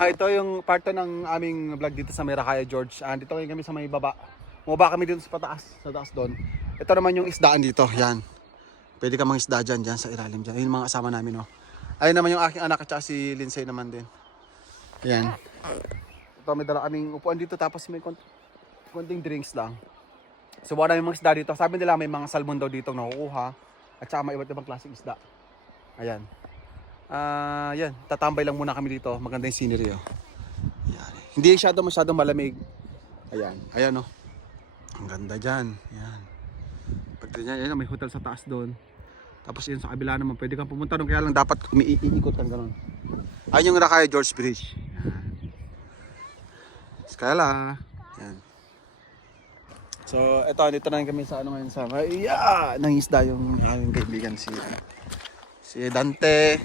Ito yung part 2 ng aming vlog dito sa Miracaya, George. Dito ngayon kami sa may baba. Bumaba kami dito sa pataas, sa taas doon. Ito naman yung isdaan dito, yan. Pwede ka mang isda dyan, sa ilalim dyan. Ayun yung mga kasama namin, oh. Ayun naman yung aking anak at saka si Lindsay naman din. Yan. Ito may dala kaming upuan dito tapos may konting drinks lang. So wala yung mga isda dito. Sabi nila may mga salmon daw dito nakukuha. At saka may iba't ibang klaseng isda. Ayan. Yan. Tatambay lang muna kami dito. Maganda yung scenery, oh. Ayan. Hindi masyadong malamig. Ayan. Ayan, oh. Ang ganda dyan. Ayan. Pagdating dyan, may hotel sa taas doon. Tapos yun sa kabila naman, pwede kang pumunta doon. Kaya lang dapat umiikot kang gano'n. Ayun yung Miracaya George Bridge. Ayan. Skala. Ayan. So, eto, dito na kami sa ano ngayon sa nangisda yung aming kaibigan si Dante,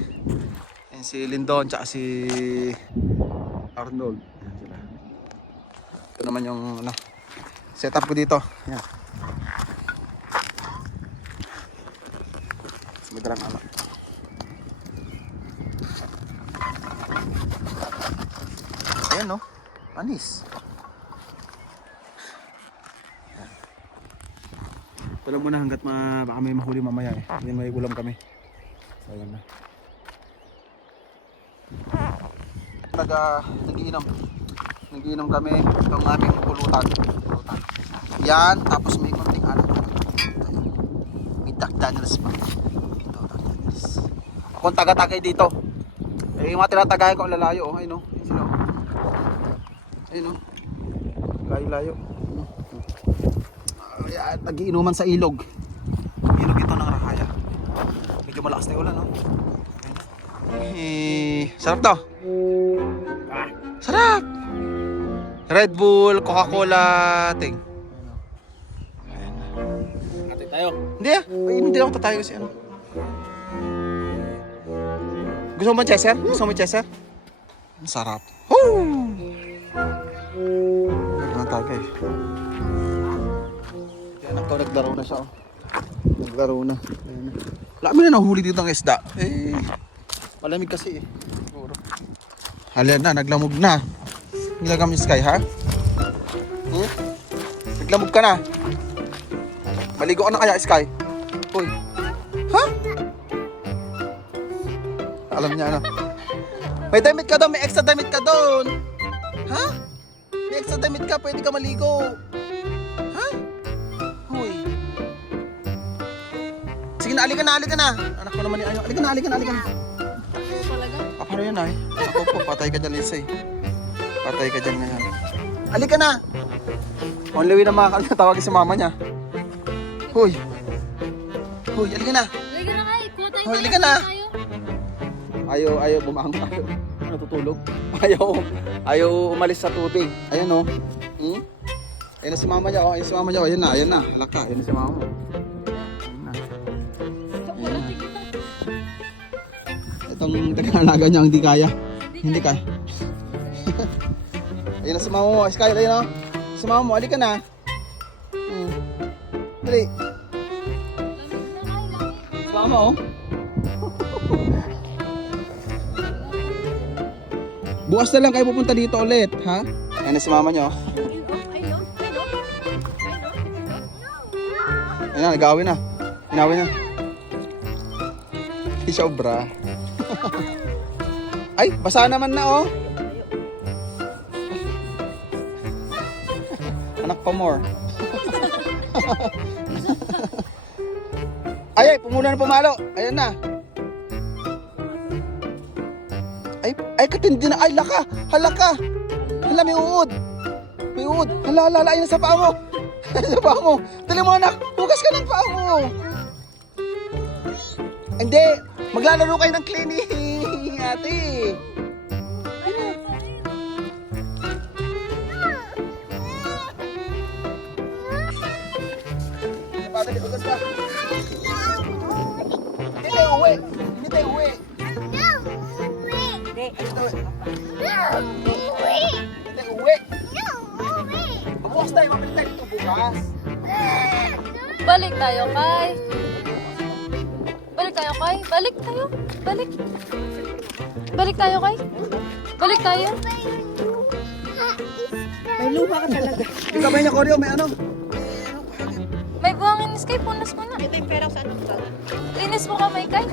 and si Lindon, tsaka si Arnold. Ayan sila. Ito naman yung setup ko dito. Ayan. Madrang alam. Ayan, no? Anis. Ito lang muna hanggat baka may mahuli mamaya, eh. Hindi may ulam kami. So, ayan na. Nagiinom kami itong aming pulutan. Yan, tapos may konting may McDonald's pa. Akong taga-tagay dito. Yung mga tinatagay ko ang lalayo, oh. Ayun, oh. Ayun sila, oh. Ayun, oh. Layo-layo. Ayan, nagiinuman sa ilog. Ilog ito ng Rakaya. Medyo malakas na yung ulan, no? Sarap to. Sarap. Red Bull, Coca-Cola, ting. Ate tayo. Hindi ako tatayo kasi ano. Gusto mo Chester? Ang sarap. Woo! Nagtatagay. Anak ko, naglaro na siya. Naglaro na. Lami na nahuli dito ng isda. Malamig kasi, eh. Siguro. Halyan na, naglamog na. Nilagam yung Sky, ha? Naglamog ka na. Maligo ka na kaya, Sky? Uy. Ha? Alam niya, ano? May damit ka doon, may extra damit ka doon. Ha? May extra damit ka, pwede ka maligo. Ha? Uy. Sige na, alika na. Anak ko naman ni Ayo. Alika na. Paparo yan, ay. Ako po, patay ka dyan, Lisa, eh. Patay ka dyan ngayon. Alika na. Only way na makakal tawagin sa mama niya. Huy, alika na. Alika na. Ayaw bumangon. Natutulog. Ayaw umalis sa tubig. Ayan, oh. Ayan na si mama niya, oh. Ayan na. Alaka, ayan na si mama mo. Itong taga-alaga niya hindi kaya. Hindi kaya. Ayan na si mama mo. Sky, ayan, oh. Si mama mo, alika na. Dali. Mama, oh. Bukas na lang kayo pupunta dito ulit, ha? Ayan na si mama niyo. Ayan, nag-awin na. Inawin na. Hindi siya obra. Ay, basa naman na, oh. Anak pa more. Ay, pumuna na pumalo. Ayan na. Ay, katindi na. Ay, halaka. Hala, may uod. Hala, ayun sa paa mo. Sa paa mo. Dali mo, anak. Hugas ka ng paa mo. Hindi. Maglalaro kayo ng cleaning, ate. Padali, hugas ka. Hindi tayo uwi. Bukas tayo, mabalik tayo dito bukas. Balik tayo, Kai. Balik tayo, Kai. Balik tayo, Kai. Balik tayo. May luha ka talaga. Yung kamay niya, Koryo, may ano? May buhangin, Sky. Punas mo na. Ito yung pera sa ano ba? Linis mo kamay, Kay.